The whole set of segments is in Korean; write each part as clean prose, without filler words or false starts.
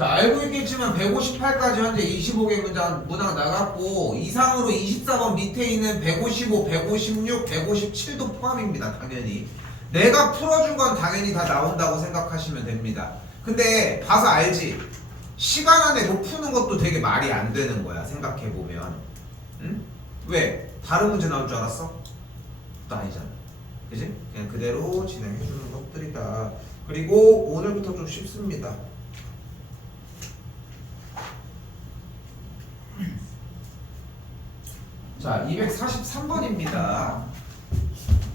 자, 알고 있겠지만 158까지 현재 25개 문항 나갔고 이상으로 24번 밑에 있는 155, 156, 157도 포함입니다. 당연히 내가 풀어준 건 당연히 다 나온다고 생각하시면 됩니다. 근데 봐서 알지? 시간 안에 못 푸는 것도 되게 말이 안 되는 거야. 생각해보면. 응? 왜? 다른 문제 나올 줄 알았어? 또 아니잖아. 그지? 그냥 그대로 진행해주는 것들이다. 그리고 오늘부터 좀 쉽습니다. 자, 243번입니다.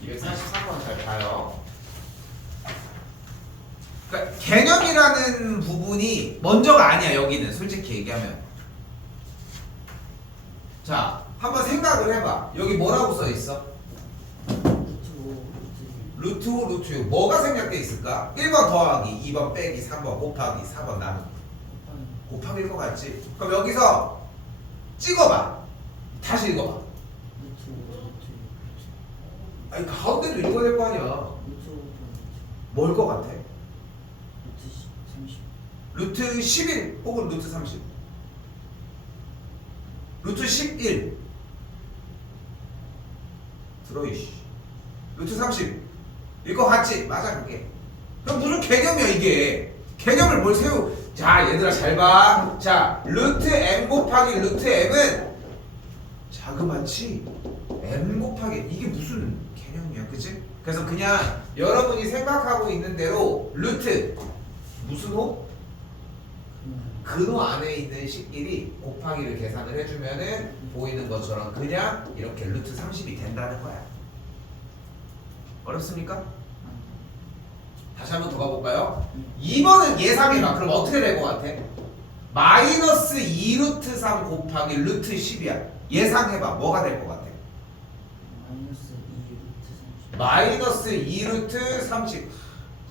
243번 잘 봐요. 그러니까 개념이라는 부분이 먼저가 아니야. 여기는 솔직히 얘기하면. 자, 한번 생각을 해봐. 여기 뭐라고 써 있어? 루트 5, 루트 6. 뭐가 생략돼 있을까? 1번 더하기, 2번 빼기, 3번 곱하기, 4번 나누기. 곱하기일 것 같지? 그럼 여기서 찍어봐. 다시 읽어봐. 아니 가운데도 읽어야 될 거 아니야. 뭘 것 같아? 루트 11 혹은 루트 30. 루트 11 들어이씨. 루트 30 이거 같지? 맞아 그게. 그럼 무슨 개념이야 이게? 개념을 뭘 세우? 자 얘들아 잘 봐. 자 루트 m 곱하기 루트 m은 자그마치 m 곱하기 이게 무슨 개념이야 그치? 그래서 그냥 여러분이 생각하고 있는 대로 루트 무슨 호? 근호 안에 있는 식끼리 곱하기를 계산을 해주면은 보이는 것처럼 그냥 이렇게 루트 30이 된다는 거야. 어렵습니까? 다시 한번 더 가볼까요? 2번은 예상해봐. 그럼 어떻게 될 것 같아? 마이너스 2 루트 3 곱하기 루트 10이야. 예상해봐. 뭐가 될 것 같아? 마이너스 2 루트 30.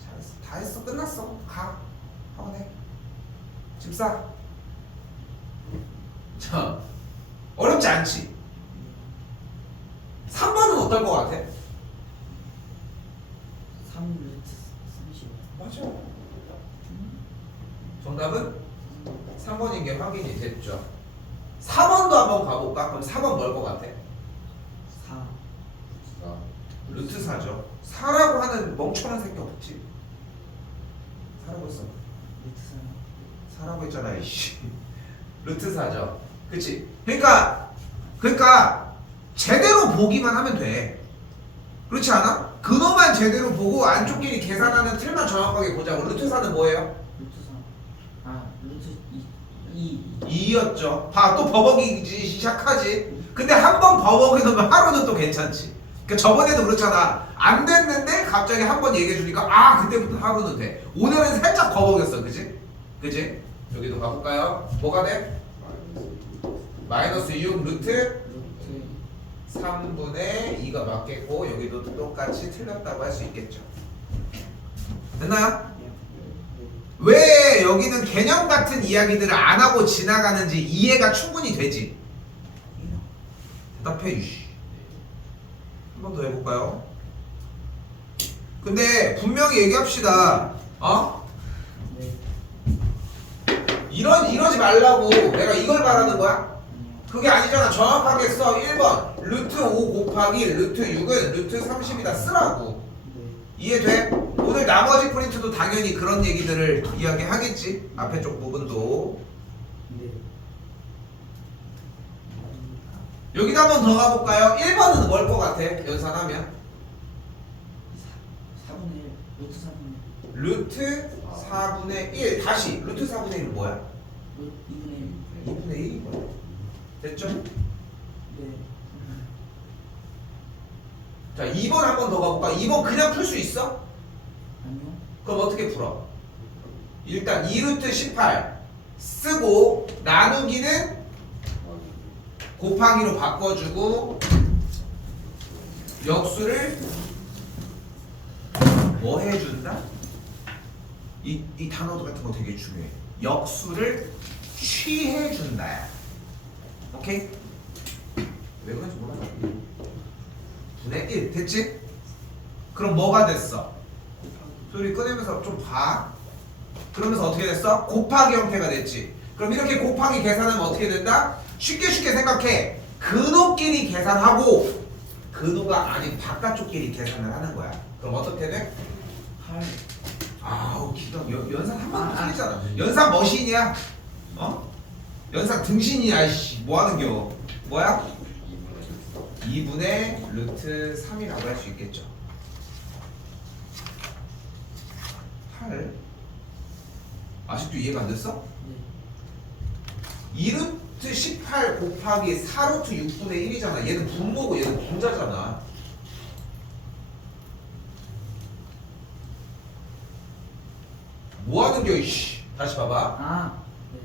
잘했어. 다 했어. 끝났어. 가. 한번 해. 집 싸. 자, 어렵지 않지? 3번은 어떨 것 같아? 3 루트 30. 맞아. 정답은 3번인 게 확인이 됐죠. 4번도 한번 가볼까? 그럼 4번 뭘 것 같아? 4 루트 4죠. 4라고 하는 멍청한 새끼 없지? 4라고 했어. 루트 4라고 했잖아 이씨. 루트 4죠. 그치? 그러니까 제대로 보기만 하면 돼. 그렇지 않아? 근호만 제대로 보고 안쪽 길이 계산하는 틀만 정확하게 보자고. 루트 4는 뭐예요? 루트 3. 아 루트 2 2였죠. 봐, 또 버벅이기 시작하지. 근데 한 번 버벅이 넣으면 하루는 또 괜찮지. 그러니까 저번에도 그렇잖아. 안 됐는데 갑자기 한 번 얘기해 주니까 아 그때부터 하루는 돼. 오늘은 살짝 버벅였어, 그지? 그지? 여기도 가볼까요? 뭐가 돼? 마이너스 6 루트 루트 3분의 2가 맞겠고 여기도 똑같이 틀렸다고 할 수 있겠죠. 됐나요? 왜 여기는 개념 같은 이야기들을 안 하고 지나가는지 이해가 충분히 되지? 대답해 이씨. 한 번 더 해볼까요? 근데 분명히 얘기합시다. 어? 네. 이러지 말라고 내가 이걸 말하는 거야? 아니요. 그게 아니잖아. 정확하게 써. 1번 루트 5 곱하기 루트 6은 루트 30이다 쓰라고. 네. 이해돼? 오늘 나머지 프린트도 당연히 그런 얘기들을 이야기하겠지. 앞에 쪽 부분도. 네. 여기도 한 번 더 가볼까요? 1번은 뭘 것 같아? 연산하면 4분의 1 루트 4분의 1 다시 루트 4분의 1은 뭐야? 2분의 1 2분의 1인 거야. 됐죠? 네. 자 2번 한 번 더 가볼까? 2번 그냥 풀 수 있어? 아니요. 그럼 어떻게 풀어? 일단 2루트 18 쓰고 나누기는 곱하기로 바꿔주고 역수를 뭐 해준다? 이 단어 같은 거 되게 중요해. 역수를 취해준다. 오케이? 왜 그런지 몰라. 분의 1 됐지? 그럼 뭐가 됐어? 소리 꺼내면서 좀 봐. 그러면서 어떻게 됐어? 곱하기 형태가 됐지. 그럼 이렇게 곱하기 계산하면 어떻게 된다? 쉽게 생각해. 근호끼리 계산하고 근호가 아닌 바깥쪽끼리 계산을 하는 거야. 그럼 어떻게 돼? 8. 아우 기가 연산 한 번도 틀리잖아. 연산 머신이야. 어? 연산 등신이야. 씨. 뭐 하는겨? 뭐야? 2분의 루트 3이라고 할 수 있겠죠. 8. 아직도 이해가 안 됐어? 네. 2루트 18 곱하기 4루트 6분의 1이잖아. 얘는 분모고 얘는 분자잖아. 뭐 하는 겨, 이씨. 다시 봐봐. 아. 네.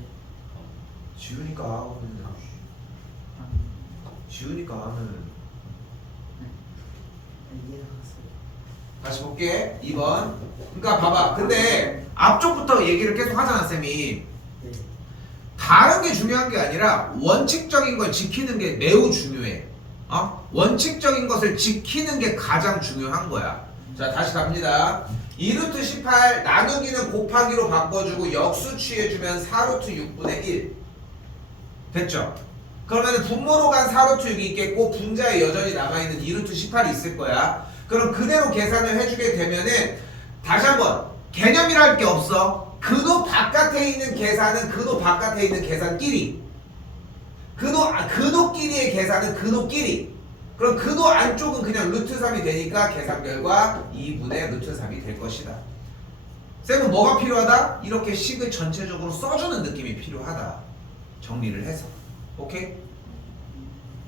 지우니까 하는. 아. 지우니까 하는. 이해가 갔어요. 다시 볼게. 2번. 그러니까 봐봐. 근데 앞쪽부터 얘기를 계속 하잖아, 쌤이. 네. 다른 게 중요한 게 아니라 원칙적인 걸 지키는 게 매우 중요해. 원칙적인 것을 지키는 게 가장 중요한 거야. 자, 다시 갑니다. 2루트 18 나누기는 곱하기로 바꿔주고 역수 취해주면 4루트 6분의 1 됐죠? 그러면 분모로 간 4루트 6이 있겠고 분자에 여전히 남아있는 2루트 18이 있을 거야. 그럼 그대로 계산을 해주게 되면은 다시 한번 개념이랄 게 없어. 근호 바깥에 있는 계산은 근호 바깥에 있는 계산끼리, 근호끼리의 계산은 근호끼리. 그럼 근호 안쪽은 그냥 루트 3이 되니까 계산 결과 2분의 루트 3이 될 것이다. 쌤은 뭐가 필요하다? 이렇게 식을 전체적으로 써주는 느낌이 필요하다. 정리를 해서. 오케이?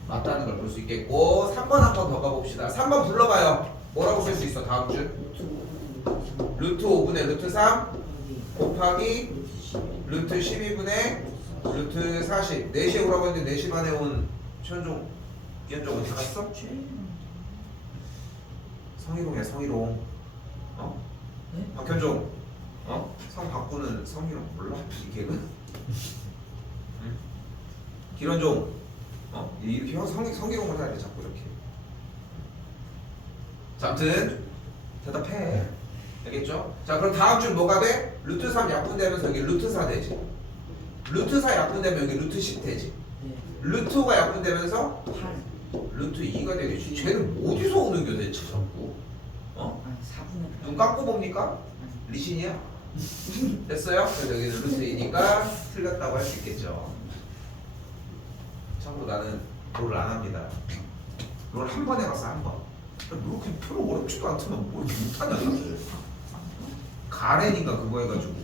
맞다는 걸 볼 수 있겠고 3번 한 번 더 가봅시다. 3번 불러봐요. 뭐라고 쓸 수 있어? 다음 줄 루트 5분의 루트 3 곱하기 루트 12분의 루트 40. 4시에 오라고 했는데 4시 반에 온 최현종 기현종 어디 갔어? 성희롱이야 성희롱. 네? 박현종 성 바꾸는 성희롱 몰라? 이 개그? 응? 기현종 이렇게 성희롱을 해야 돼 자꾸 이렇게. 자, 아무튼 대답해. 알겠죠? 자, 그럼 다음 줄 뭐가 돼? 루트 3 약분되면서 여기 루트 4 되지. 루트 4 약분되면 여기 루트 10 되지. 네. 루트 5가 약분되면서 8. 루트 2가 되겠지. 쟤는 어디서 오는 겨 대체 자꾸? 아니 4분의 8. 눈 감고 봅니까? 리신이야? 됐어요? 그래서 여기는 루트 2니까 틀렸다고 할 수 있겠죠. 참고로 나는 롤을 안 합니다. 롤 한 번 해봤어, 한 번. 뭐 이렇게 별로 어렵지도 않더만 뭘 못하냐 나를. 가렌인가 그거 해가지고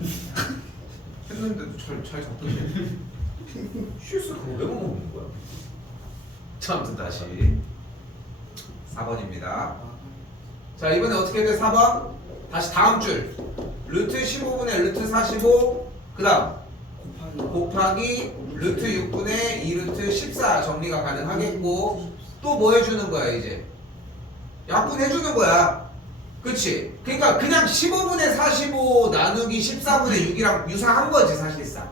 했는데도 잘 잡던데. 슈스 그거 왜 못 먹는 거야? 자, 아무튼 다시 4번입니다. 자, 이번에 어떻게 돼? 4번 다시 다음 줄 루트 15분의 루트 45 그 다음 곱하기 루트 6분의 2루트 14 정리가 가능하겠고 또 뭐 해주는 거야 이제? 약분해주는 거야. 그치? 그러니까 그냥 15분의 45 나누기 14분의 6이랑 유사한 거지 사실상.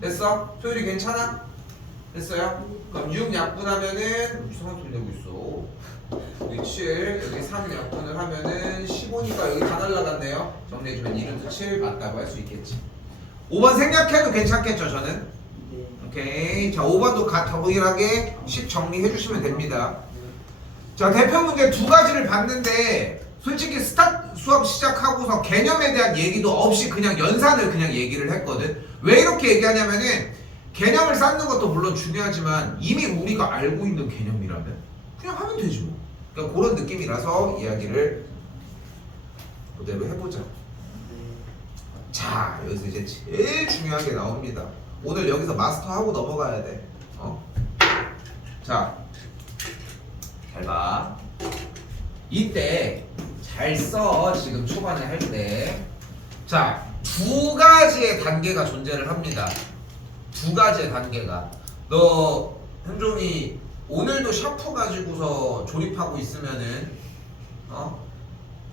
됐어? 효율이 괜찮아? 됐어요? 그럼 6 약분하면은 이상한 소리 내고 있어. 여기 7 여기 3 약분을 하면은 15니까 여기 다 날라갔네요. 정리해주면 2루트 7 맞다고 할 수 있겠지. 5번 생략해도 괜찮겠죠 저는? 네. 오케이. 자, 5번도 동일하게 식 정리해주시면 됩니다. 자, 대표 문제 두 가지를 봤는데 솔직히 수업 시작하고서 개념에 대한 얘기도 없이 그냥 연산을 그냥 얘기를 했거든. 왜 이렇게 얘기하냐면은 개념을 쌓는 것도 물론 중요하지만 이미 우리가 알고 있는 개념이라면 그냥 하면 되지 뭐. 그러니까 그런 느낌이라서 이야기를 그대로 해보자. 자, 여기서 이제 제일 중요한 게 나옵니다. 오늘 여기서 마스터하고 넘어가야 돼. 자, 잘 봐. 이때 잘 써. 지금 초반에 할 때. 자, 두 가지의 단계가 존재를 합니다. 두 가지의 단계가. 너 현종이 오늘도 샤프 가지고서 조립하고 있으면은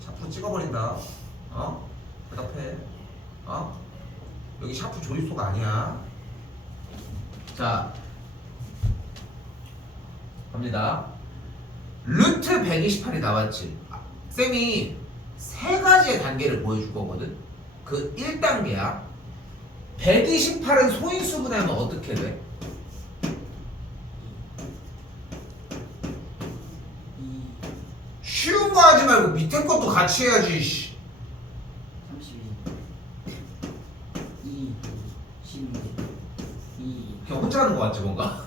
샤프 찍어버린다. 대답해. 여기 샤프 조립소가 아니야. 자, 갑니다. 루트 128이 나왔지. 쌤이 세 가지의 단계를 보여줄 거거든. 그 1단계야. 128은 소인수분해하면 어떻게 돼? 2 쉬운 거 하지 말고 밑에 것도 같이 해야지. 씨. 32 2 16 2 그냥 혼자 하는 거 같지 뭔가?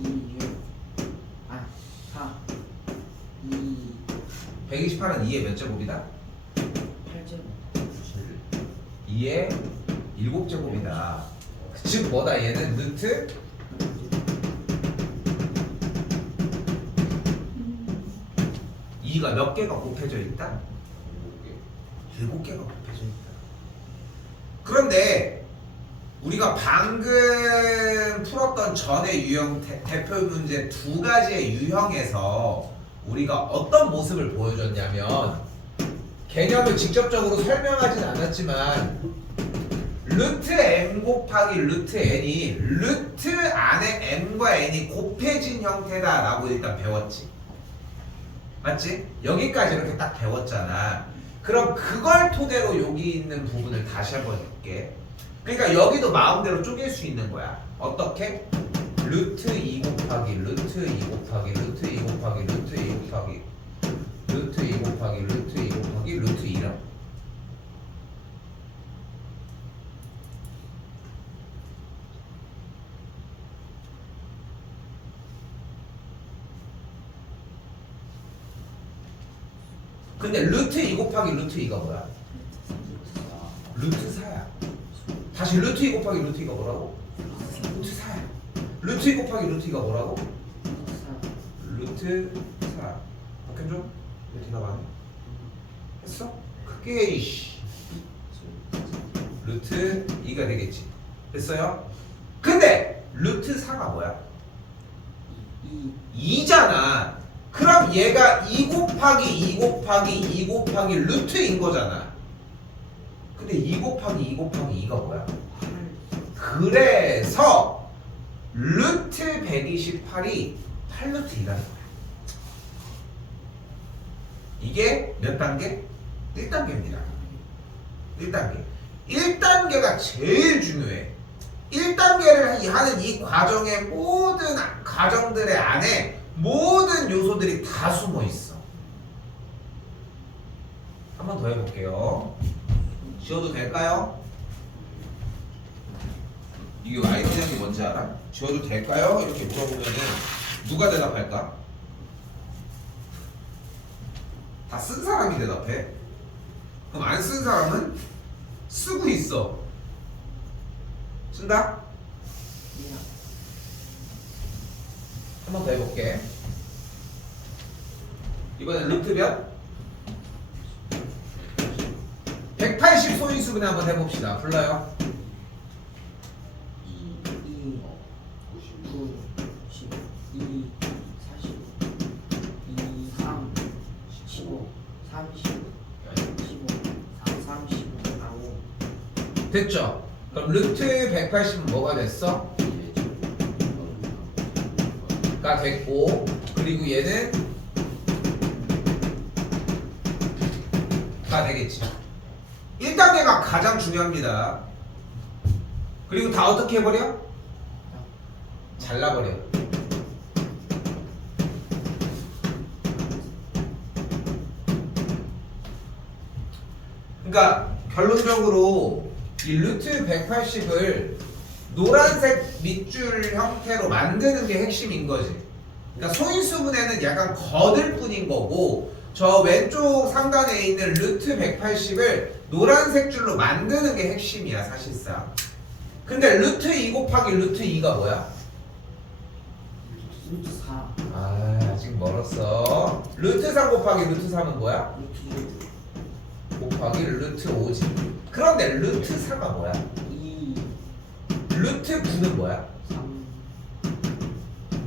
2 6 아 4 2 128은 2의 몇 제곱이다? 8제곱 2의 7제곱이다. 즉 뭐다 얘는 루트 2가 몇 개가 곱해져 있다? 7개가 곱해져 있다. 그런데 우리가 방금 풀었던 전의 유형 대표 문제 두 가지의 유형에서 우리가 어떤 모습을 보여줬냐면 개념을 직접적으로 설명하진 않았지만 루트 m 곱하기 루트 n이 루트 안에 m과 n이 곱해진 형태다라고 일단 배웠지. 맞지? 여기까지 이렇게 딱 배웠잖아. 그럼 그걸 토대로 여기 있는 부분을 다시 한번 볼게. 그러니까 여기도 마음대로 쪼갤 수 있는 거야. 어떻게? 루트 2 곱하기 루트 2 곱하기 루트 2 곱하기 루트 2 곱하기 루트 2 곱하기 루트 2 곱하기 루트 2랑 근데 루트 2 곱하기 루트 2가 뭐야? 루트 4야. 다시 루트 2 곱하기 루트 2가 뭐라고? 루트 4야. 루트 2 곱하기 루트 2가 뭐라고? 루트 4. 박현 좀? 왜 대답 안 해? 했어? 크게 이씨. 루트 2가 되겠지. 됐어요? 근데 루트 4가 뭐야? 2잖아. 그럼 얘가 2 곱하기 2 곱하기 2 곱하기 루트인 거잖아. 근데 2 곱하기 2 곱하기 2가 뭐야? 그래서 루트 128이 8루트 2라는 거야. 이게 몇 단계? 1단계입니다. 1단계. 1단계가 제일 중요해. 1단계를 하는 이 과정의 모든 과정들의 안에 모든 요소들이 다 숨어 있어. 한 번 더 해볼게요. 지워도 될까요? 이게 아이디어이 뭔지 알아? 지워도 될까요? 이렇게 물어보면은 누가 대답할까? 다 쓴 사람이 대답해. 그럼 안 쓴 사람은 쓰고 있어. 쓴다? 한 번 더 해볼게. 이번엔 루트 몇? 180 소인수분해 한번 해봅시다. 불러요. 2 9 10 2 40 2 3 15 30 15 35 45 됐죠? 그럼 루트 180은 뭐가 됐어? 가 됐고, 그리고 얘는 가 되겠지. 1단계가 가장 중요합니다. 그리고 다 어떻게 해버려? 잘라버려. 그러니까 결론적으로 이 루트 180을 노란색 밑줄 형태로 만드는 게 핵심인 거지. 그러니까 소인수분해는 약간 거들 뿐인 거고, 저 왼쪽 상단에 있는 루트 180을 노란색 줄로 만드는 게 핵심이야 사실상. 근데 루트 2 곱하기 루트 2가 뭐야? 루트 4 아 아직 멀었어. 루트 3 곱하기 루트 3은 뭐야? 루트 곱하기 루트 5지. 그런데 루트 4가 뭐야? 2 루트 9는 뭐야? 3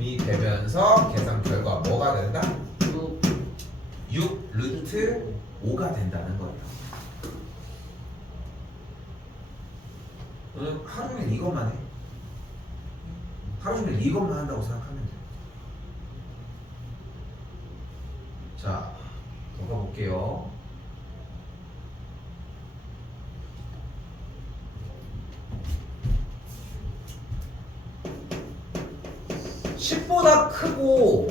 이 되면서 계산 결과 뭐가 된다? 6 6 루트 5가 된다는 거예요. 오늘 하루 종일 이것만 해. 하루 종일 이것만 한다고 생각하면 돼. 자, 넘어가 볼게요. 크고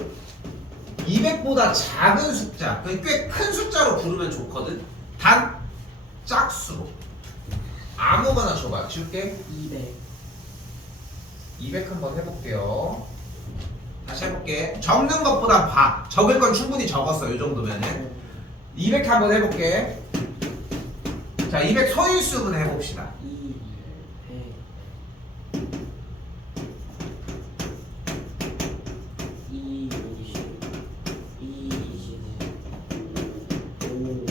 200보다 작은 숫자, 꽤 큰 숫자로 부르면 좋거든. 단 짝수로. 아무거나 줘봐. 줄게. 200. 200 한번 해볼게요. 다시 해볼게. 적는 것보다 봐. 적을 건 충분히 적었어. 이 정도면은. 200 한번 해볼게. 자, 200 소인수분 해봅시다. 2, 100. 2, 50. 2, 25. 5.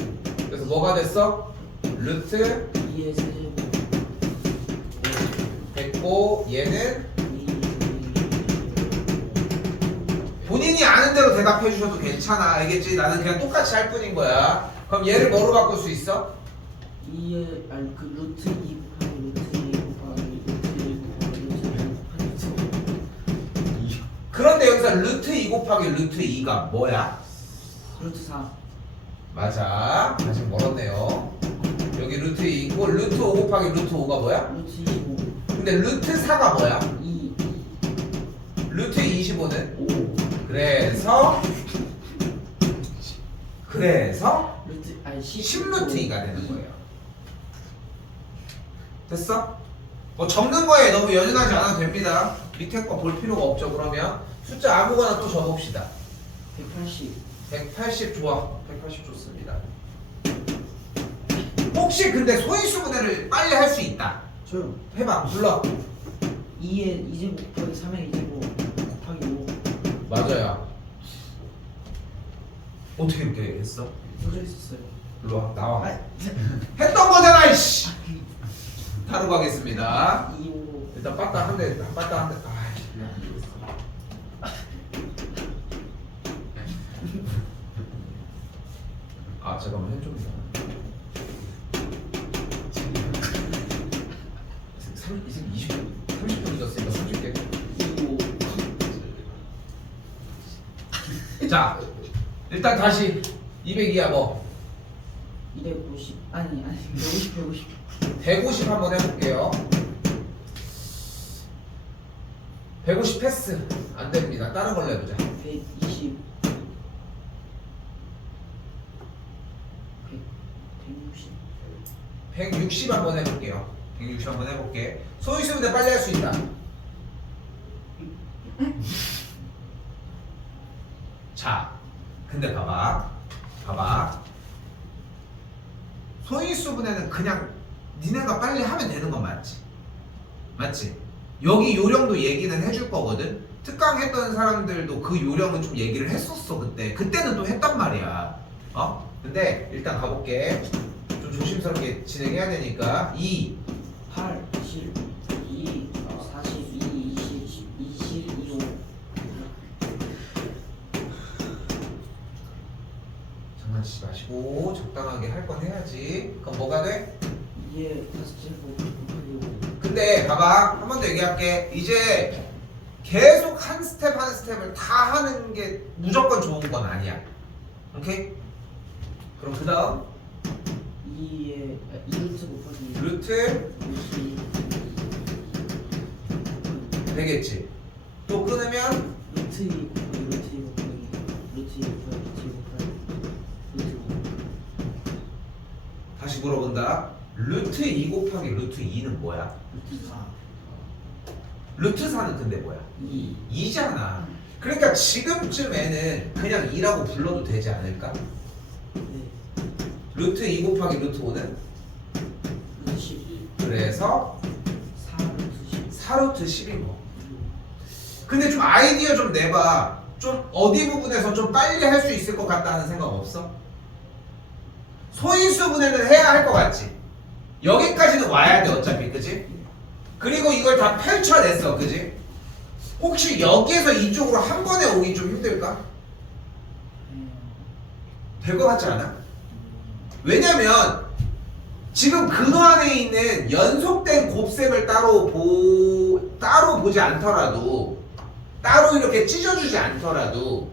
그래서 뭐가 됐어? 루트 2의 세제곱. 100고 얘는 2, 본인이 아는 대로 대답해 주셔도 괜찮아. 알겠지? 나는 그냥 똑같이 할 뿐인 거야. 그럼 얘를 뭐로 바꿀 수 있어? 2의 아니 그 루트 2 곱하기 루트 2 곱하기 루트 2 곱하기 루트 2 곱하기 그런데 여기서 루트 2 곱하기 루트 2가 뭐야? 루트 4. 맞아. 아직 멀었네요. 여기 루트 2 있고 루트 5 곱하기 루트 5가 뭐야? 루트 25. 근데 루트 4가 뭐야? 2, 루트 25는? 5. 그래서 루트 아니 10루트 2가 되는 거예요. 됐어? 뭐 적는 거에 너무 연연하지 않아도 됩니다. 밑에 거 볼 필요가 없죠. 그러면 숫자 아무거나 또 적읍시다. 180. 180 좋아. 180 좋습니다. 혹시 근데 소인수분해를 빨리 할 수 있다. 저요. 해봐. 불러. 2의 2제곱 곱하기 3의 2제곱 곱하기 5. 맞아요. 어떻게 이렇게 했어? 써져 있었어요. 일로 와. 나와. 아, 했던 거잖아. 이씨. 다루 가겠습니다. 2, 5. 일단 빠따 한 대. 빠따 한 대. 아 잠깐만 해줍니다. 30분 늦었으니까 30개. 2, 5. 자 일단 다시 202야 뭐 250. 아니 150 150. 150 한번 해볼게요. 150 패스 안 됩니다. 다른 걸로 해보자. 120. 160 한번 해볼게요. 160 한번 해볼게. 소인수분해 빨리 할 수 있다. 자, 근데 봐봐. 소인수분해는 그냥 니네가 빨리 하면 되는 건 맞지? 맞지? 여기 요령도 얘기는 해줄 거거든. 특강 했던 사람들도 그 요령은 좀 얘기를 했었어 그때. 그때는 또 했단 말이야. 근데 일단 가볼게. 좀 조심스럽게 진행해야 되니까 2 8, 7, 2, 42, 20, 25. 장난치지 마시고 적당하게 할 건 해야지. 그럼 뭐가 돼? 2의 5제곱 곱하기 5. 근데 봐봐. 한 번 더 얘기할게. 이제 계속 한 스텝 한 스텝을 다 하는 게 무조건 좋은 건 아니야. 오케이? 그럼 그 다음 2의 2루트 곱하기 루트 루트 2 되겠지. 또 끊으면 루트 2 곱하기 루트 2 곱하기 루트 2 곱하기 루트 2 곱하기 루트 5. 다시 물어본다. 루트 2 곱하기 루트 2는 뭐야? 루트 4. 루트 4는 근데 뭐야? 2. 2잖아. 그러니까 지금쯤에는 그냥 2라고 불러도 되지 않을까? 네. 루트 2 곱하기 루트 5는? 루트 10. 그래서 4 루트 10. 4루트 10인 거. 근데 좀 아이디어 좀 내봐. 좀 어디 부분에서 좀 빨리 할 수 있을 것 같다는 생각 없어? 소인수분해는 해야 할 것 같지? 여기까지는 와야 돼 어차피 그지? 그리고 이걸 다 펼쳐냈어 그지? 혹시 여기에서 이쪽으로 한 번에 오기 좀 힘들까? 될 것 같지 않아? 왜냐면 지금 근호 안에 있는 연속된 곱셈을 따로 보지 않더라도 따로 이렇게 찢어주지 않더라도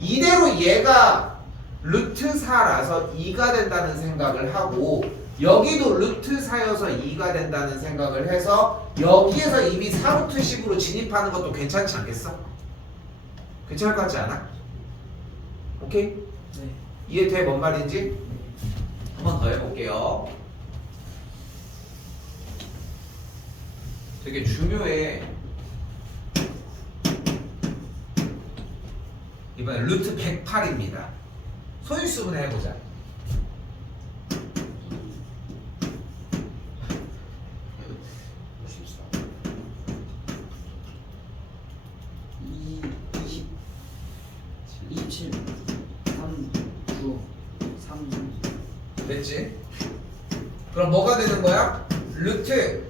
이대로 얘가 루트 4라서 2가 된다는 생각을 하고 여기도 루트 4여서 2가 된다는 생각을 해서 여기에서 이미 4루트 10으로 진입하는 것도 괜찮지 않겠어? 괜찮을 것 같지 않아? 오케이? 네. 이해돼? 뭔 말인지? 네. 한 번 더 해볼게요. 되게 중요해. 이번엔 루트 108입니다. 소인수분 해보자. 27 3 9 3 됐지? 그럼 뭐가 되는 거야? 루트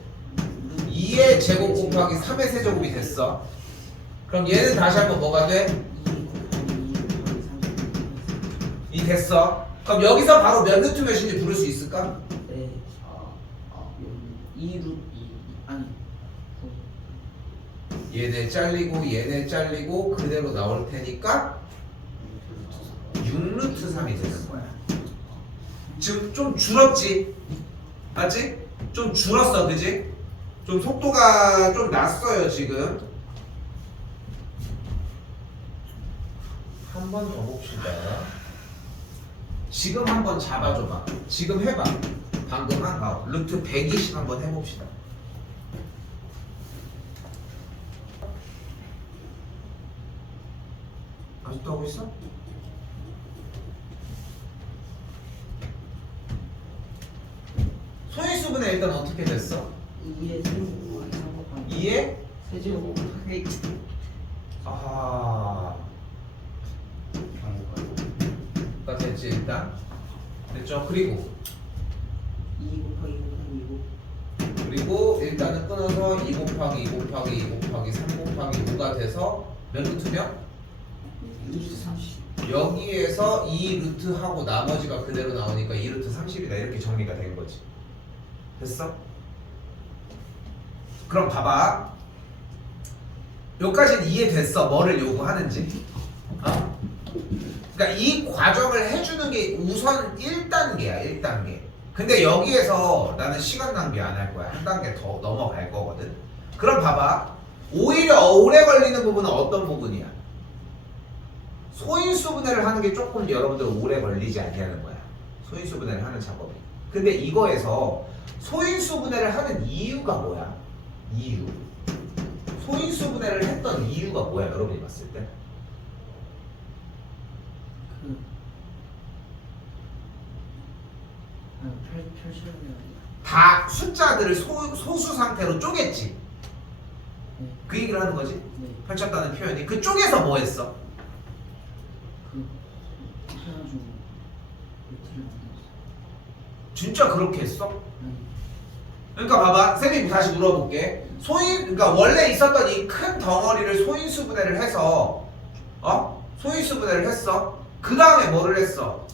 2의 제곱 곱하기 3의 세제곱이 됐어. 그럼 얘는 다시 한번 뭐가 돼? 2 됐어. 그럼 여기서 바로 몇 루트 몇인지 부를 수 있을까? 네. 2루트 아니 얘네 잘리고 그대로 나올 테니까 6루트 3이 되는 거야. 지금 좀 줄었지? 맞지? 좀 줄었어, 그지? 좀 속도가 좀 났어요, 지금. 한 번 더 봅시다. 지금 한번 잡아줘봐. 지금 해봐. 방금 한 거. 루트 120 한번 해봅시다. 아직도 하고 있어? 소인수분해 일단 어떻게 됐어? 2의 세제곱 3 곱하기 2에? 세제곱 곱하기 가 됐지 일단. 됐죠? 그리고 2 곱하기 그리고 일단은 끊어서 2 곱하기 2 곱하기 2 곱하기 3 곱하기 5가 돼서 몇 루트면? 2루트 30 여기에서 2루트 하고 나머지가 그대로 나오니까 2루트 30이다 이렇게 정리가 된 거지. 됐어? 그럼 봐봐. 여기까지는 이해됐어. 뭐를 요구하는지. 어? 그러니까 이 과정을 해주는 게 우선 1단계야. 1단계. 근데 여기에서 나는 시간 낭비 안 할 거야. 한 단계 더 넘어갈 거거든. 그럼 봐봐. 오히려 오래 걸리는 부분은 어떤 부분이야? 소인수분해를 하는 게 조금 여러분들 오래 걸리지 않냐는 거야. 소인수분해를 하는 작업이. 근데 이거에서 소인수분해를 하는 이유가 뭐야? 이유. 소인수분해를 했던 이유가 뭐야? 여러분이 봤을 때? 펼치는 다 숫자들을 소수 상태로 쪼갰지. 네. 그 얘기를 하는 거지. 네. 펼쳤다는 표현이. 그 쪼개서 뭐 했어? 해가지고 루트를 만들었어. 진짜 그렇게 했어? 네. 그러니까 봐봐. 쌤이 다시 물어볼게. 그러니까 원래 있었던 이 큰 덩어리를 소인수분해를 해서 소인수분해를 했어. 그 다음에 뭐를 했어?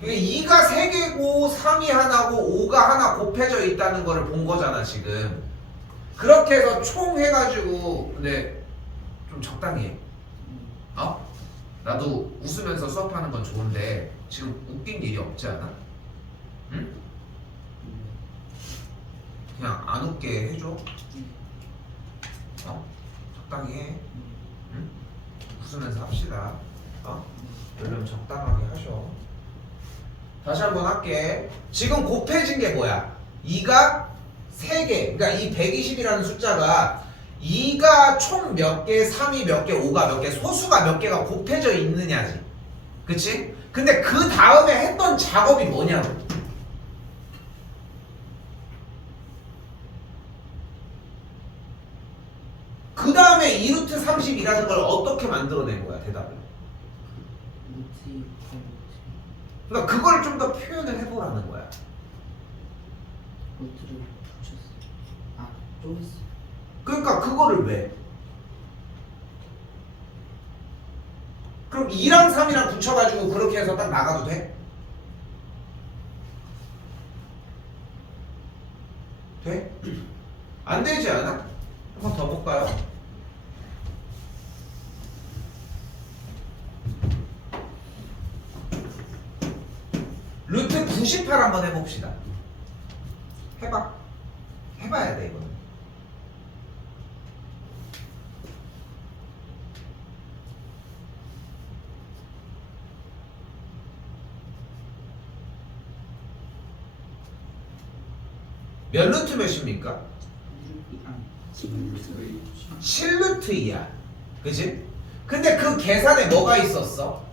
그게 2가 3개고 3이 하나고 5가 하나 곱해져 있다는 거를 본 거잖아 지금. 그렇게 해서 총 해가지고 근데 좀 적당히 해. 나도 웃으면서 수업하는 건 좋은데 지금 웃긴 일이 없지 않아? 응? 그냥 안 웃게 해줘. 적당히 해. 응? 웃으면서 합시다. 그러면 적당하게 하셔. 다시 한번 할게. 지금 곱해진 게 뭐야? 2가 3개. 그러니까 이 120이라는 숫자가 2가 총 몇 개, 3이 몇 개, 5가 몇 개, 소수가 몇 개가 곱해져 있느냐지. 그치? 근데 그 다음에 했던 작업이 뭐냐고. 그 다음에 2루트 30이라는 걸 어떻게 만들어낸 거야, 대답을. 루트 그러니까 그걸 좀 더 표현을 해보라는 거야. 루트를 붙였어. 쪼갰어. 그러니까 그거를 왜? 그럼 2랑 3이랑 붙여가지고 그렇게 해서 딱 나가도 돼? 돼? 안 되지 않아? 한 번 더 볼까요? 루트 98 한번 해봅시다. 해봐. 해봐야 돼 이거는. 몇 루트 몇입니까? 7루트 2야. 그치? 근데 그 계산에 뭐가 있었어?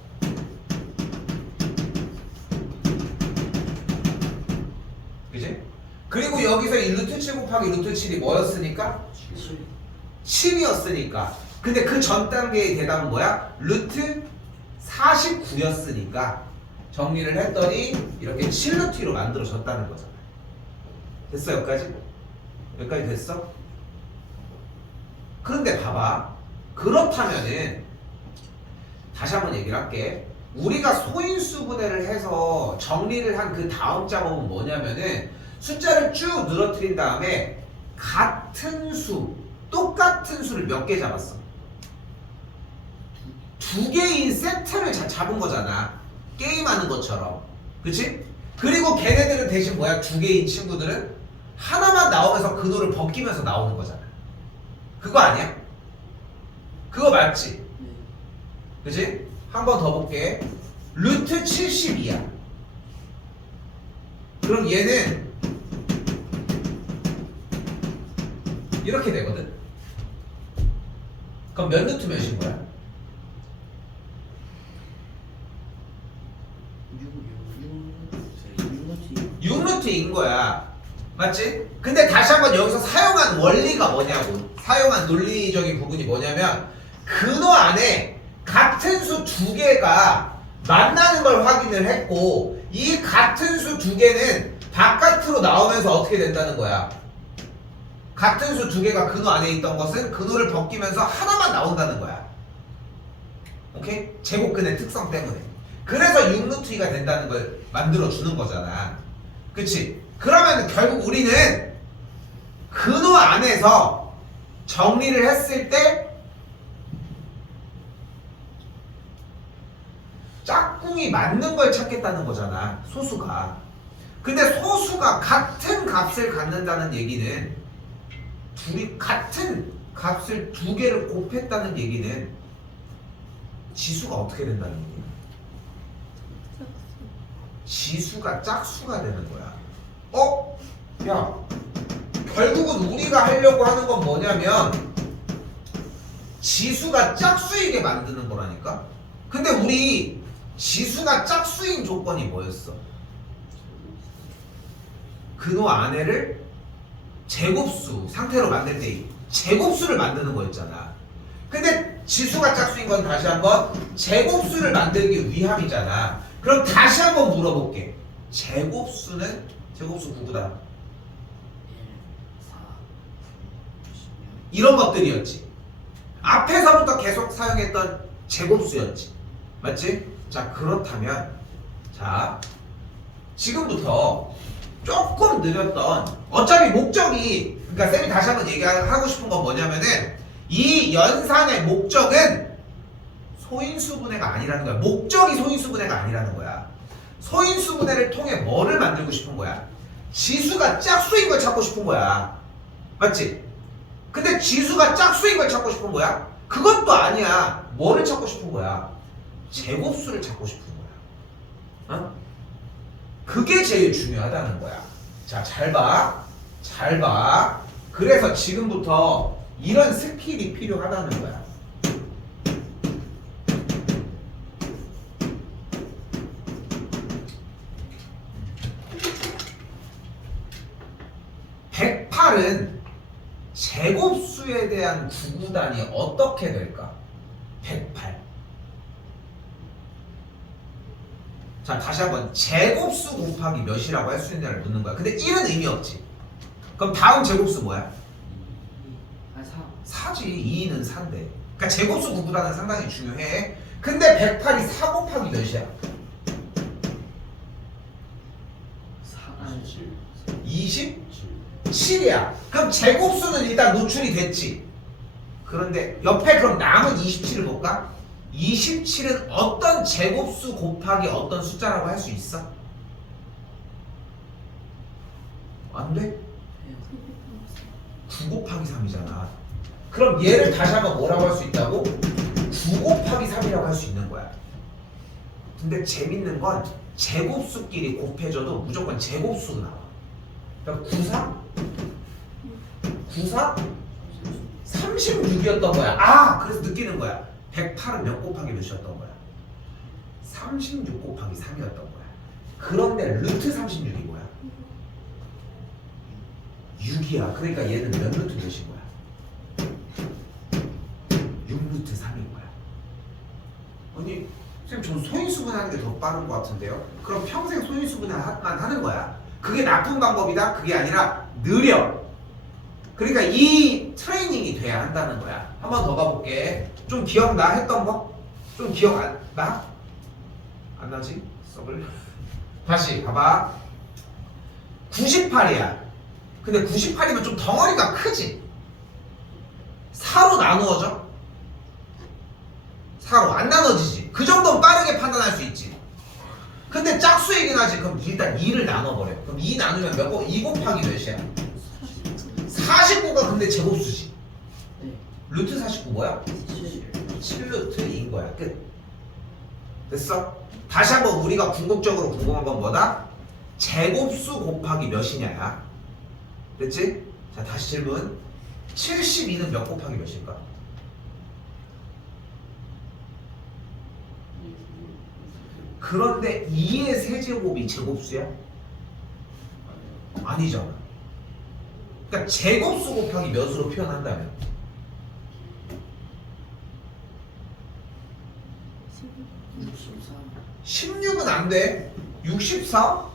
그치? 그리고 여기서 이 루트 7 곱하기 루트 7이 뭐였으니까? 7이었으니까. 근데 그 전 단계의 대답은 뭐야? 루트 49였으니까 정리를 했더니 이렇게 7루트 2로 만들어졌다는 거잖아. 됐어 여기까지? 여기까지 됐어? 그런데 봐봐. 그렇다면은 다시 한번 얘기를 할게. 우리가 소인수분해를 해서 정리를 한 그 다음 작업은 뭐냐면은 숫자를 쭉 늘어뜨린 다음에 같은 수, 똑같은 수를 몇 개 잡았어? 두 개인 세트를 잡은 거잖아. 게임하는 것처럼. 그치? 그리고 걔네들은 대신 뭐야? 두 개인 친구들은 하나만 나오면서 그 노를 벗기면서 나오는 거잖아. 그거 아니야? 그거 맞지? 그치? 한 번 더 볼게. 루트 72야. 그럼 얘는 이렇게 되거든? 그럼 몇 루트 몇인 거야? 6루트인 거야. 맞지? 근데 다시 한번 여기서 사용한 원리가 뭐냐고. 사용한 논리적인 부분이 뭐냐면 근호 안에 같은 수 두 개가 만나는 걸 확인을 했고 이 같은 수 두 개는 바깥으로 나오면서 어떻게 된다는 거야. 같은 수 두 개가 근호 안에 있던 것은 근호를 벗기면서 하나만 나온다는 거야. 오케이? 제곱근의 특성 때문에. 그래서 6루트2가 된다는 걸 만들어주는 거잖아. 그치? 그러면 결국 우리는 근호 안에서 정리를 했을 때 짝꿍이 맞는 걸 찾겠다는 거잖아. 소수가. 근데 소수가 같은 값을 갖는다는 얘기는 둘이 같은 값을 두 개를 곱했다는 얘기는 지수가 어떻게 된다는 얘기야? 지수가 짝수가 되는 거야. 야, 결국은 우리가 하려고 하는 건 뭐냐면 지수가 짝수이게 만드는 거라니까? 근데 우리 지수가 짝수인 조건이 뭐였어? 근호 안에를 제곱수 상태로 만들 때 제곱수를 만드는 거였잖아. 근데 지수가 짝수인 건 다시 한번 제곱수를 만들기 위함이잖아. 그럼 다시 한번 물어볼게. 제곱수는 제곱수 구구다. 이런 것들이었지. 앞에서부터 계속 사용했던 제곱수였지. 맞지? 자, 그렇다면 자, 지금부터 조금 느렸던 어차피 목적이 그러니까 쌤이 다시 한번 얘기하고 싶은 건 뭐냐면은 이 연산의 목적은 소인수분해가 아니라는 거야. 목적이 소인수분해가 아니라는 거야. 소인수분해를 통해 뭐를 만들고 싶은 거야? 지수가 짝수인 걸 찾고 싶은 거야. 맞지? 근데 지수가 짝수인 걸 찾고 싶은 거야? 그것도 아니야. 뭐를 찾고 싶은 거야? 제곱수를 찾고 싶은 거야. 어? 그게 제일 중요하다는 거야. 자, 잘 봐. 잘 봐. 그래서 지금부터 이런 스킬이 필요하다는 거야. (108은) 제곱수에 대한 구구단이 어떻게 될까? 108. 자, 다시 한번 제곱수 곱하기 몇이라고 할 수 있냐를 묻는 거야. 근데 1은 의미 없지. 그럼 다음 제곱수 뭐야? 4지. 2는 4인데. 그러니까 제곱수 구구단은 상당히 중요해. 근데 108이 4 곱하기 몇이야? 27이야. 그럼 제곱수는 일단 노출이 됐지. 그런데 옆에 그럼 남은 27을 볼까? 27은 어떤 제곱수 곱하기 어떤 숫자라고 할 수 있어? 안 돼? 9 곱하기 3이잖아. 그럼 얘를 다시 한번 뭐라고 할 수 있다고? 9 곱하기 3이라고 할 수 있는 거야. 근데 재밌는 건 제곱수끼리 곱해져도 무조건 제곱수가 나와. 그러니까 9, 3? 94? 36이었던 거야. 아, 그래서 느끼는 거야. 108은 몇 곱하기 몇이었던 거야? 36 곱하기 3이었던 거야. 그런데 루트 36이 뭐야? 6이야. 그러니까 얘는 몇 루트 몇인 거야? 6루트 3인 거야. 아니, 선생님 전 소인수분하는 게 더 빠른 것 같은데요? 그럼 평생 소인수분만 하는 거야. 그게 나쁜 방법이다? 그게 아니라 느려. 그러니까 이 트레이닝이 돼야 한다는 거야. 한 번 더 가볼게. 좀 기억나? 했던 거? 좀 기억 안 나? 안 나지? 썩을. 다시 봐봐. 98이야. 근데 98이면 좀 덩어리가 크지? 4로 나누어져? 4로 안 나눠지지? 그 정도는 빠르게 판단할 수 있지. 근데 짝수이긴 하지. 그럼 일단 2를 나눠버려. 그럼 2 나누면 몇 곱? 2 곱하기 몇이야? 49가 근데 제곱수지. 네. 루트 49 뭐야? 7루트인 거야. 끝. 됐어? 다시 한번 우리가 궁극적으로 궁금한 건 뭐다? 제곱수 곱하기 몇이냐야. 됐지? 자, 다시 질문. 72는 몇 곱하기 몇일까? 그런데 2의 세제곱이 제곱수야? 아니잖아. 그러니까 제곱수 곱하기 몇으로 표현한다면 64. 16은 안 돼. 64? 아,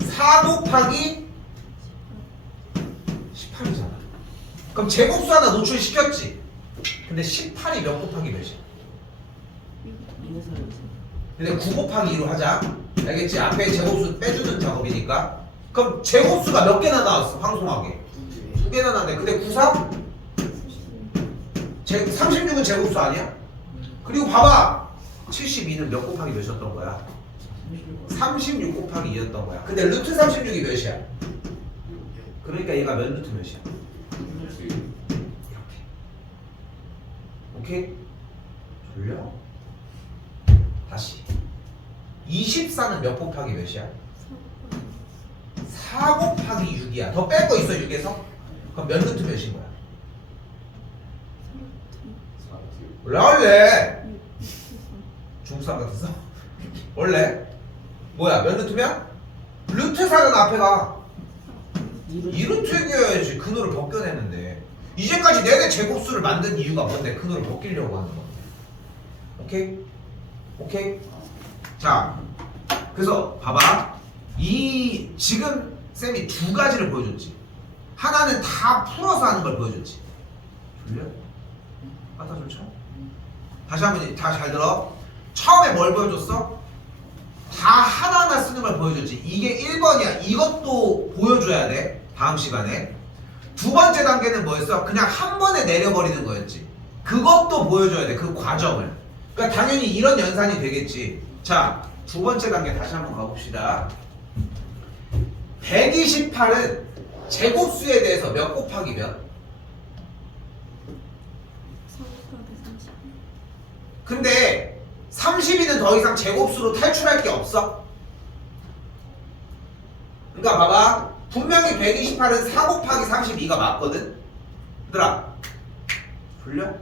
4 곱하기 18이잖아. 그럼 제곱수 하나 노출시켰지? 근데 18이 몇 곱하기 몇이야? 근데 9 곱하기 2로 하자. 알겠지? 앞에 제곱수 빼주는 작업이니까. 그럼 제곱수가 몇 개나 나왔어? 황송하게 2개나 나왔네. 근데 93? 36은 제곱수 아니야? 그리고 봐봐. 72는 몇 곱하기 몇이었던 거야? 36 곱하기 2였던 거야. 근데 루트 36이 몇이야? 그러니까 얘가 몇 루트 몇이야? 이렇게. 오케이? 졸려? 다시. 24는 몇 곱하기 몇이야? 4 곱하기 6이야. 더 뺄 거 있어 6에서? 그럼 몇 루트 몇인 거야? 원래 중국사람 같았어? 원래 뭐야? 몇 루트면? 루트 4는 앞에 가. 2루트 얘기해야지. 근호를 벗겨냈는데 이제까지 내내 제곱수를 만든 이유가 뭔데? 근호를 벗기려고 하는 건데. 오케이? 오케이? 자, 그래서 봐봐. 이 지금 쌤이 두 가지를 보여줬지. 하나는 다 풀어서 하는 걸 보여줬지. 졸려? 빠다 좋죠? 다시 한번 다 잘 들어. 처음에 뭘 보여줬어? 다 하나하나 쓰는 걸 보여줬지. 이게 1번이야. 이것도 보여줘야 돼. 다음 시간에. 두 번째 단계는 뭐였어? 그냥 한 번에 내려버리는 거였지. 그것도 보여줘야 돼. 그 과정을. 그러니까 당연히 이런 연산이 되겠지. 자, 두 번째 단계 다시 한번 가봅시다. 128은 제곱수에 대해서 몇 곱하기 몇? 근데 32는 더 이상 제곱수로 탈출할 게 없어. 그러니까 봐봐. 분명히 128은 4 곱하기 32가 맞거든. 얘들아 졸려?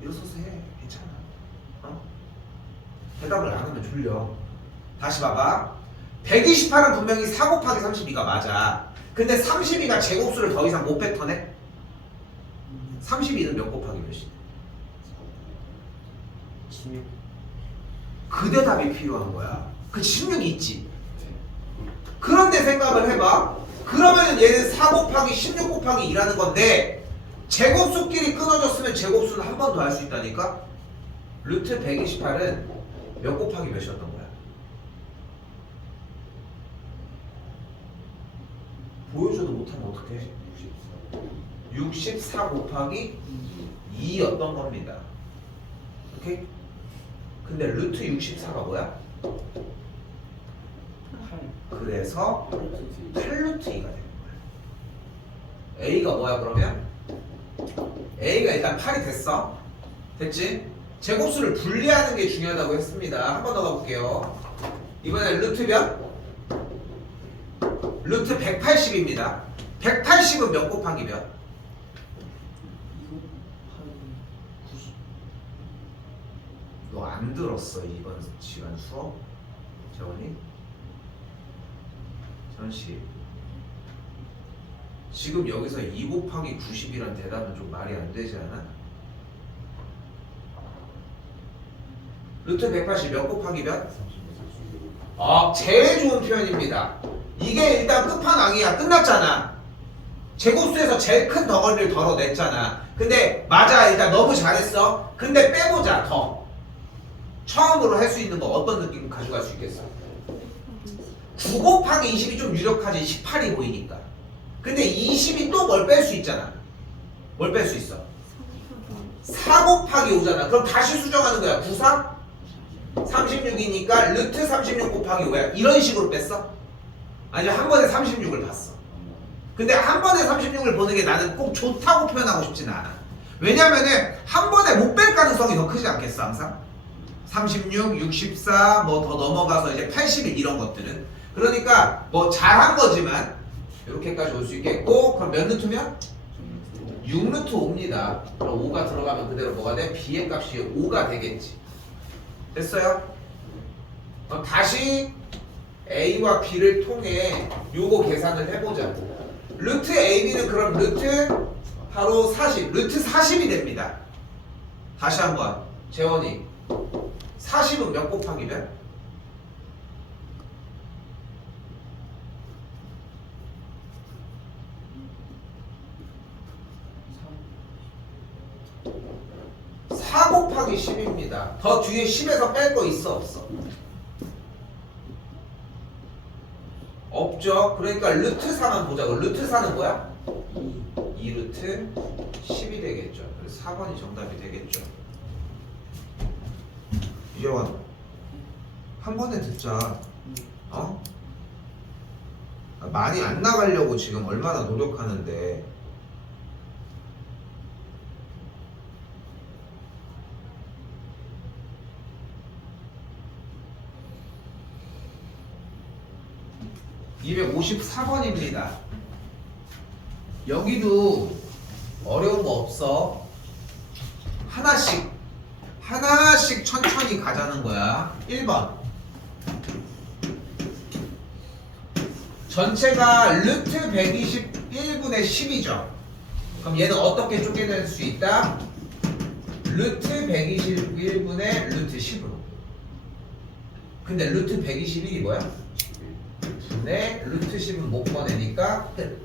일어서서 해. 괜찮아. 어? 대답을 안 하면 졸려. 다시 봐봐. 128은 분명히 4 곱하기 32가 맞아. 근데 32가 제곱수를 더 이상 못 뱉어내? 32는 몇 곱하기 몇이야? 16. 그 대답이 필요한 거야. 그 16이 있지. 그런데 생각을 해봐. 그러면은 얘는 4 곱하기 16 곱하기 2라는 건데 제곱수끼리 끊어졌으면 제곱수는 한 번 더 할 수 있다니까? 루트 128은 몇 곱하기 몇이었던 거야? 보여줘도 못하면 어떡해? 64 곱하기 2였던 겁니다. 오케이? 근데 루트 64가 뭐야? 그래서 8루트 2가 되는 거야. A가 뭐야 그러면? A가 일단 8이 됐어. 됐지? 제곱수를 분리하는 게 중요하다고 했습니다. 한 번 더 가볼게요. 이번엔 루트 몇? 루트 180입니다. 180은 몇 곱하기 몇? 이거 한 90. 너 안 들었어 이번 시간 수업? 재원이? 전씨 지금 여기서 2 곱하기 90이란 대답은 좀 말이 안 되지 않아? 루트 180 몇 곱하기 몇? 제일 좋은 표현입니다. 이게 일단 끝판왕이야. 끝났잖아. 제곱수에서 제일 큰 덩어리를 덜어냈잖아. 근데 맞아, 일단 너무 잘했어. 근데 빼보자. 더 처음으로 할 수 있는 거 어떤 느낌 가져갈 수 있겠어? 9 곱하기 20이 좀 유력하지. 18이 보이니까. 근데 20이 또 뭘 뺄 수 있잖아. 뭘 뺄 수 있어? 4 곱하기 5잖아. 그럼 다시 수정하는 거야. 9, 4? 36이니까 루트 36 곱하기 5야. 이런 식으로 뺐어? 아니면 한 번에 36을 봤어. 근데 한 번에 36을 보는 게 나는 꼭 좋다고 표현하고 싶지는 않아. 왜냐면은 한 번에 못 뺄 가능성이 더 크지 않겠어 항상? 36, 64, 뭐 더 넘어가서 이제 81 이런 것들은. 그러니까 뭐 잘한 거지만 이렇게까지 올 수 있겠고, 그럼 몇 루트면? 6루트 5입니다. 그럼 5가 들어가면 그대로 뭐가 돼? b의 값이 5가 되겠지. 됐어요? 그럼 다시 a와 b를 통해 요거 계산을 해보자. 루트 ab는 그럼 루트 바로 40, 루트 40이 됩니다. 다시 한번 재원이 40은 몇 곱하기 몇? 4 곱하기 10입니다. 더 뒤에 10에서 뺄 거 있어 없어? 없죠. 그러니까 루트 4만 보자고. 루트 4는 뭐야? 2루트 10이 되겠죠. 그래서 4번이 정답이 되겠죠. 이재원 한 번에 듣자. 어? 많이 안 나가려고 지금 얼마나 노력하는데. (254번입니다) 여기도 어려운 거 없어. 하나씩 천천히 가자는 거야. 1번 전체가 루트 121분의 10이죠. 그럼 얘는 어떻게 쪼개낼 수 있다? 루트 121분의 루트 10으로. 근데 루트 121이 뭐야? 분의 루트 10은 못 꺼내니까 끝.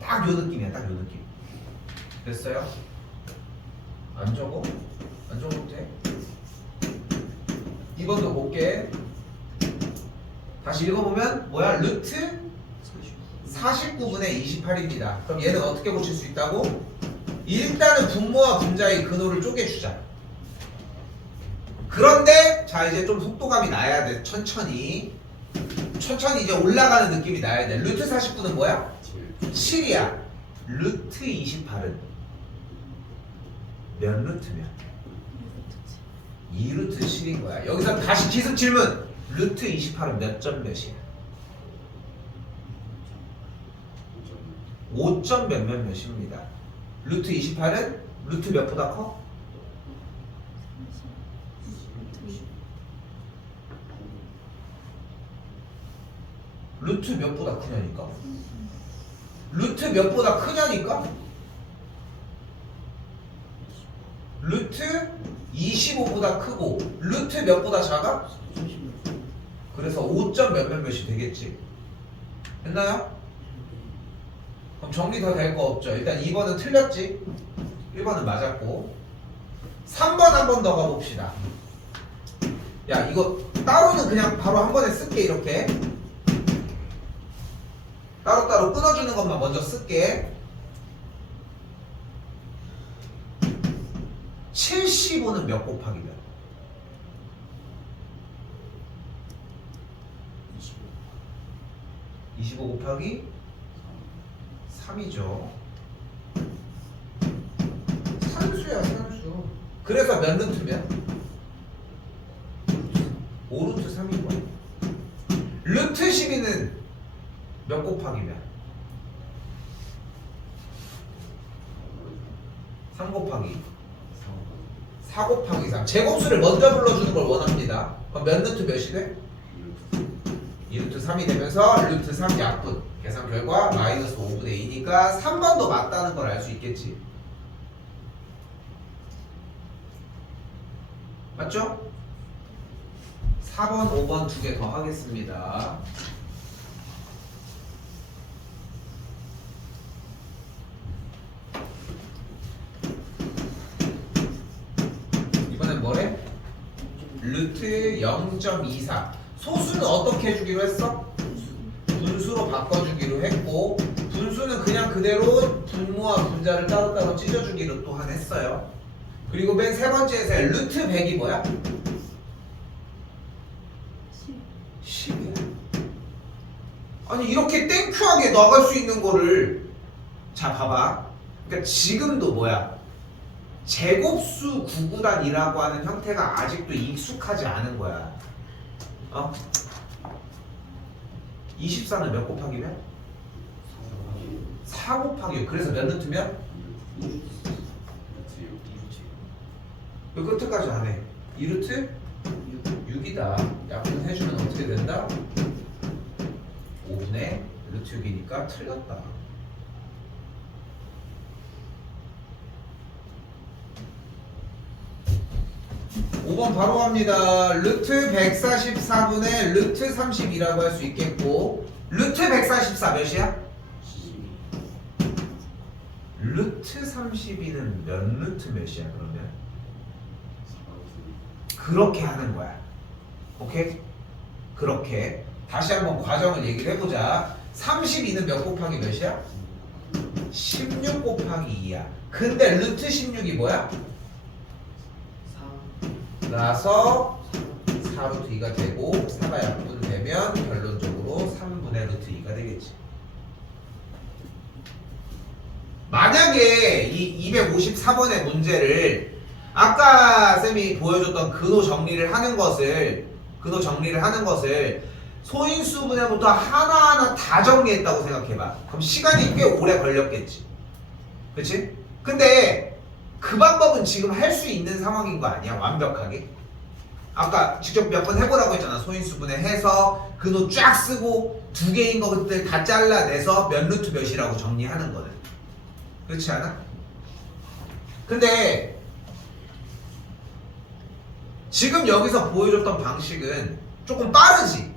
딱 요 느낌이야. 딱 요 느낌. 됐어요? 안 적어? 안 적어도 돼? 2번도 볼게. 다시 읽어보면 뭐야? 루트 49분의 28입니다. 그럼 얘는 어떻게 고칠 수 있다고? 일단은 분모와 분자의 근호를 쪼개주자. 그런데 자 이제 좀 속도감이 나야 돼. 천천히 이제 올라가는 느낌이 나야 돼. 루트 49는 뭐야? 7이야. 루트 28은 몇 루트면? 2루트 7인 거야. 여기서 다시 기습 질문. 루트 28은 몇 점 몇이야? 5점 몇입니다. 루트 28은 루트 몇보다 커? 루트 몇보다 크냐니까? 루트 몇보다 크냐니까? 루트 25보다 크고 루트 몇보다 작아? 그래서 5점 몇이 되겠지. 됐나요? 그럼 정리 더 될 거 없죠. 일단 2번은 틀렸지. 1번은 맞았고 3번 한 번 더 가봅시다. 야 이거 따로는 그냥 바로 한 번에 쓸게. 이렇게 따로따로 끊어주는 것만 먼저 쓸게. 75는 몇 곱하기 몇? 25 곱하기 3이죠. 산수야 산수. 그래서 몇 루트면? 5루트 3인 거야. 루트 12는 몇 곱하기 몇? 3 곱하기 4 곱하기 3. 제곱수를 먼저 불러주는 걸 원합니다. 그럼 몇 루트 몇이 돼? 2루트 3이 되면서 루트 3 약분. 계산 결과 마이너스 5분의 2니까 3번도 맞다는 걸 알 수 있겠지. 맞죠? 4번, 5번 두 개 더 하겠습니다. 이번엔 뭐래? 루트 0.24. 소수는 어떻게 해주기로 했어? 분수로 바꿔주기로 했고, 분수는 그냥 그대로 분모와 분자를 따로따로 찢어주기로 또한 했어요. 그리고 맨 세 번째에서 루트 100이 뭐야? 10이야. 아니 이렇게 땡큐하게 나갈 수 있는 거를, 자 봐봐. 그러니까 지금도 뭐야? 제곱수 구구단이라고 하는 형태가 아직도 익숙하지 않은 거야. 24는 몇 곱하기 몇? 4 곱하기 6. 그래서 몇 루트면? 왜 끝까지 안 해? 2루트? 6이다. 약분 해주면 어떻게 된다? 5분의 루트 6이니까 틀렸다. (5번) 바로 갑니다. 루트 144분의 루트 30이라고 할 수 있겠고, 루트 144 몇이야? 루트 32는 몇 루트 몇이야 그러면? 그렇게 하는 거야. 오케이? 그렇게. 다시 한번 과정을 얘기를 해보자. 32는 몇 곱하기 몇이야? 16 곱하기 2야. 근데 루트 16이 뭐야? 4 라서 4루트 2가 되고, 4가 약분되면 결론적으로 3분의 루트 2가 되겠지. 만약에 이 254번의 문제를 아까 쌤이 보여줬던 근호 정리를 하는 것을 소인수분해부터 하나하나 다 정리했다고 생각해봐. 그럼 시간이 꽤 오래 걸렸겠지. 그치? 근데 그 방법은 지금 할 수 있는 상황인 거 아니야? 완벽하게. 아까 직접 몇 번 해보라고 했잖아. 소인수분해 해서 근호 쫙 쓰고 두 개인 것들 다 잘라내서 몇 루트 몇이라고 정리하는 거는. 그렇지 않아? 근데 지금 여기서 보여줬던 방식은 조금 빠르지?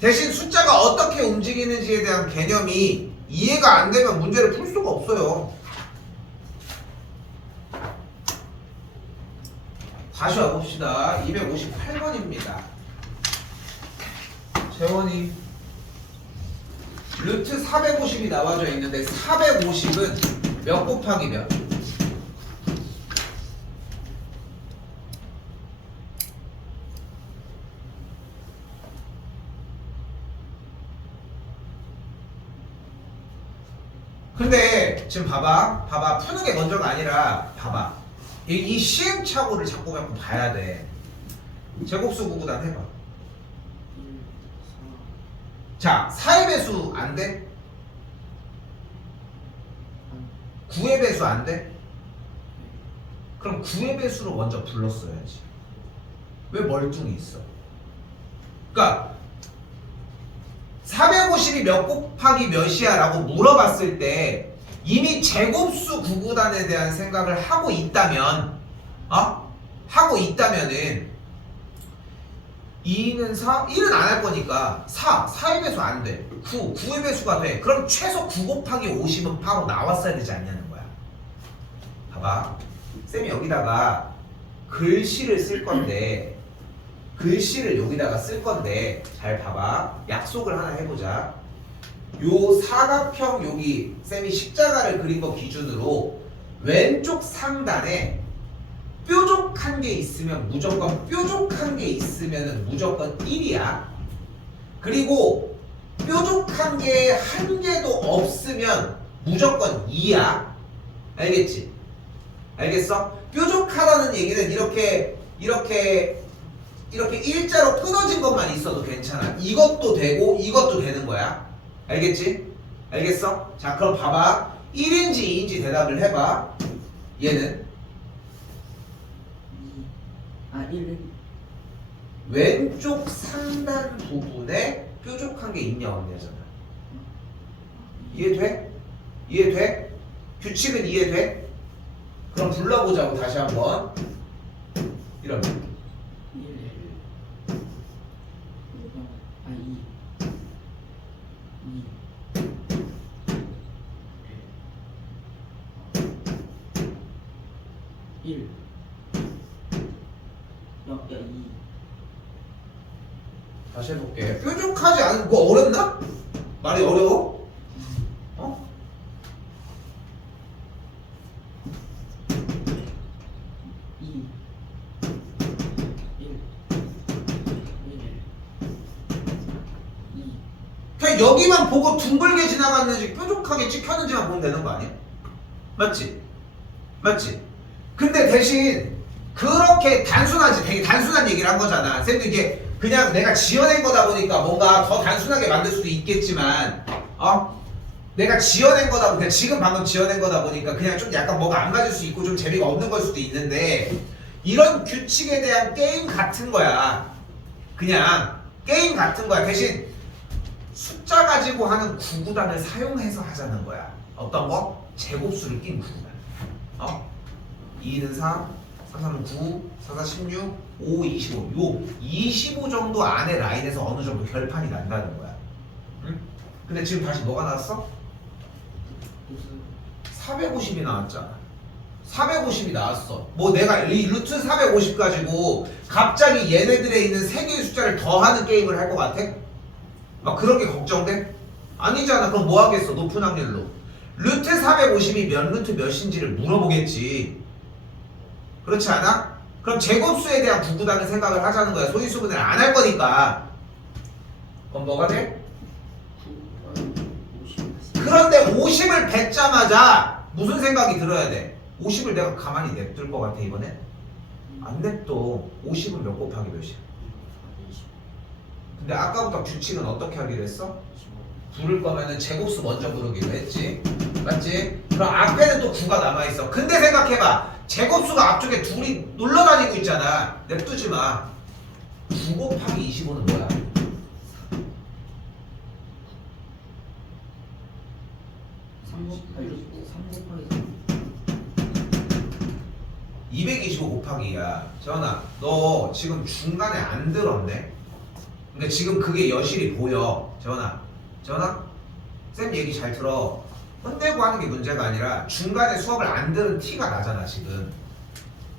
대신 숫자가 어떻게 움직이는지에 대한 개념이 이해가 안 되면 문제를 풀 수가 없어요. 다시 와봅시다. 258번입니다. 재원이 루트 450이 나와져 있는데 450은 몇 곱하기 몇? 근데 지금 봐봐 푸는 게 먼저가 아니라 봐봐 이 시행착오를 자꾸 봐야 돼. 제곱수 구구단 해봐. 1 자 4의 배수 안 돼? 9의 배수 안 돼? 그럼 9의 배수로 먼저 불렀어야지. 왜 멀뚱히 있어? 그러니까 450이 몇 곱하기 몇이야 라고 물어봤을 때 이미 제곱수 구구단에 대한 생각을 하고 있다면 하고 있다면은 2는 4, 1은 안 할 거니까 4의 배수 안 돼. 9의 배수가 돼. 그럼 최소 9 곱하기 50은 바로 나왔어야 되지 않냐는 거야. 봐봐. 쌤이 여기다가 글씨를 쓸 건데 잘 봐봐. 약속을 하나 해보자. 요 사각형 여기 쌤이 십자가를 그린 거 기준으로 왼쪽 상단에 뾰족한 게 있으면 무조건 1이야. 그리고 뾰족한 게 한 개도 없으면 무조건 2야. 알겠지? 알겠어? 뾰족하다는 얘기는 이렇게 이렇게 일자로 끊어진 것만 있어도 괜찮아. 이것도 되고 이것도 되는 거야. 알겠지? 알겠어? 자, 그럼 봐봐. 1인지 2인지 대답을 해봐. 얘는 1은 왼쪽 상단 부분에 뾰족한 게 있냐 없냐잖아. 이해돼? 이해돼? 규칙은 이해돼? 그럼 불러보자고 다시 한번. 이러면 1 1 2 다시 해볼게. 뾰족하지 않은 거 어렵나? 말이 어려워? 어? 2 1 2 그냥 여기만 보고 둥글게 지나갔는지 뾰족하게 찍혔는지만 보면 되는 거 아니야? 맞지? 맞지? 근데 대신 그렇게 단순하지, 되게 단순한 얘기를 한 거잖아. 쌤도 이게 그냥 내가 지어낸 거다 보니까 뭔가 더 단순하게 만들 수도 있겠지만, 내가 지어낸 거다 보니까, 지금 방금 지어낸 거다 보니까 그냥 좀 약간 뭐가 안 맞을 수 있고 좀 재미가 없는 걸 수도 있는데, 이런 규칙에 대한 게임 같은 거야. 그냥 게임 같은 거야. 대신 숫자 가지고 하는 구구단을 사용해서 하자는 거야. 어떤 거? 제곱수를 낀 구구단. 2는 4, 4, 3은 9, 4, 4, 16, 5, 25. 요 25 정도 안에 라인에서 어느 정도 결판이 난다는 거야. 응? 근데 지금 다시 뭐가 나왔어? 450이 나왔잖아. 450이 나왔어. 뭐 내가 이 루트 450 가지고 갑자기 얘네들에 있는 세 개의 숫자를 더하는 게임을 할 것 같아? 막 그런 게 걱정돼? 아니잖아. 그럼 뭐 하겠어? 높은 확률로. 루트 450이 몇 루트 몇인지를 물어보겠지. 그렇지 않아? 그럼 제곱수에 대한 구구단을 생각을 하자는 거야. 소인수분해를 안 할 거니까. 그럼 뭐가 돼? 그런데 50을 뱉자마자 무슨 생각이 들어야 돼? 50을 내가 가만히 냅둘 것 같아 이번에? 안 냅둬. 50은 몇 곱하기 몇이야? 근데 아까부터 규칙은 어떻게 하기로 했어? 부를 거면은 제곱수 먼저 부르기로 했지. 맞지? 그럼 앞에는 또 9가 남아있어. 근데 생각해봐. 제곱수가 앞쪽에 둘이 놀러다니고 있잖아. 냅두지 마. 9 곱하기 25는 뭐야? 3 곱하기 225 곱하기야. 재원아, 너 지금 중간에 안 들었네? 근데 지금 그게 여실히 보여. 재원아, 쌤 얘기 잘 들어. 혼내고 하는 게 문제가 아니라 중간에 수업을 안 들은 티가 나잖아 지금.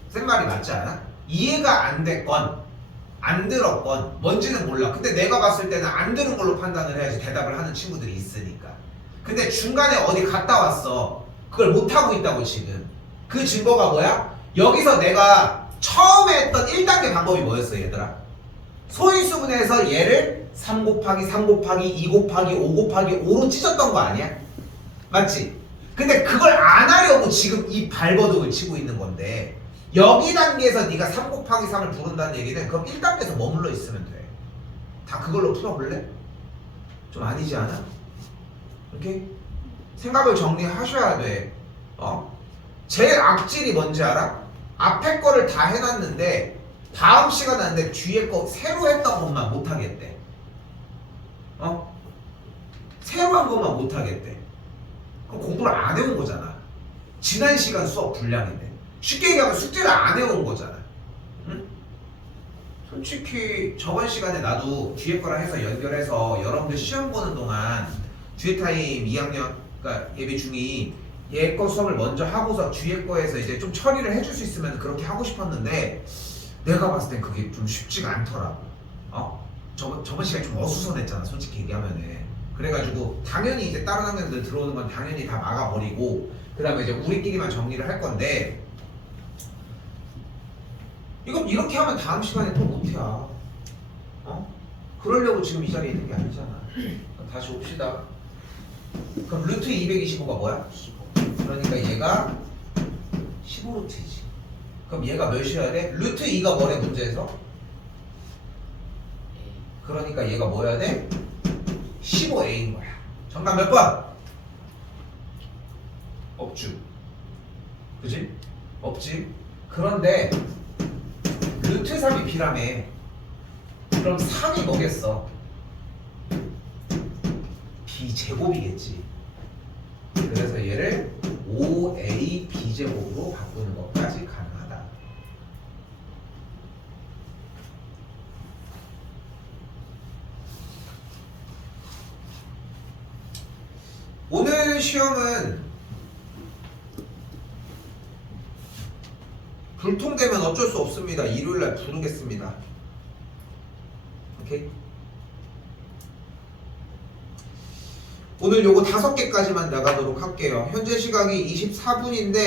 쌤 말이 맞지 않아? 이해가 안 됐건 안 들었건 뭔지는 몰라. 근데 내가 봤을 때는 안 들은 걸로 판단을 해야지 대답을 하는 친구들이 있으니까. 근데 중간에 어디 갔다 왔어. 그걸 못하고 있다고 지금. 그 증거가 뭐야? 여기서 내가 처음에 했던 1단계 방법이 뭐였어 얘들아? 소인수분해에서 얘를 3 곱하기 3 곱하기 2 곱하기 5 곱하기 5로 찢었던 거 아니야? 맞지? 근데 그걸 안 하려고 지금 이 발버둥을 치고 있는 건데, 여기 단계에서 네가 3 곱하기 3을 부른다는 얘기는 그럼 1단계에서 머물러 있으면 돼. 다 그걸로 풀어볼래? 좀 아니지 않아? 이렇게 생각을 정리하셔야 돼. 제일 악질이 뭔지 알아? 앞에 거를 다 해놨는데 다음 시간 하는데 뒤에 거 새로 했던 것만 못하겠대. 새로 한 것만 못하겠대. 그럼 공부를 안 해온 거잖아. 지난 시간 수업 분량인데. 쉽게 얘기하면 숙제를 안 해온 거잖아. 응? 솔직히 저번 시간에 나도 뒤에 거랑 해서 연결해서 여러분들 시험 보는 동안 뒤에 타임 2학년, 그러니까 예비 중2 얘 거 수업을 먼저 하고서 뒤에 거에서 이제 좀 처리를 해줄 수 있으면 그렇게 하고 싶었는데, 내가 봤을 땐 그게 좀 쉽지가 않더라고. 저번 시간에 좀 어수선했잖아 솔직히 얘기하면은. 그래가지고 당연히 이제 다른 학년들 들어오는 건 당연히 다 막아버리고 그 다음에 이제 우리끼리만 정리를 할 건데, 이거 이렇게 하면 다음 시간에 또 못해야. 그러려고 지금 이 자리에 있는 게 아니잖아. 다시 옵시다. 그럼 루트 225가 뭐야? 15. 그러니까 얘가 15루트지. 그럼 얘가 몇이어야 돼? 루트 2가 뭐래 문제에서? 그러니까 얘가 뭐여야 돼? 15a인 거야. 정답 몇 번? 없죠. 그지? 없지. 그런데 루트 3이 b라며. 그럼 3이 뭐겠어? b제곱이겠지. 그래서 얘를 5a b제곱으로 바꾸는 것까지 가능하다. 오늘 시험은 불통되면 어쩔 수 없습니다. 일요일날 부르겠습니다. 오케이? 오늘 요거 5개까지만 나가도록 할게요. 현재 시각이 24분인데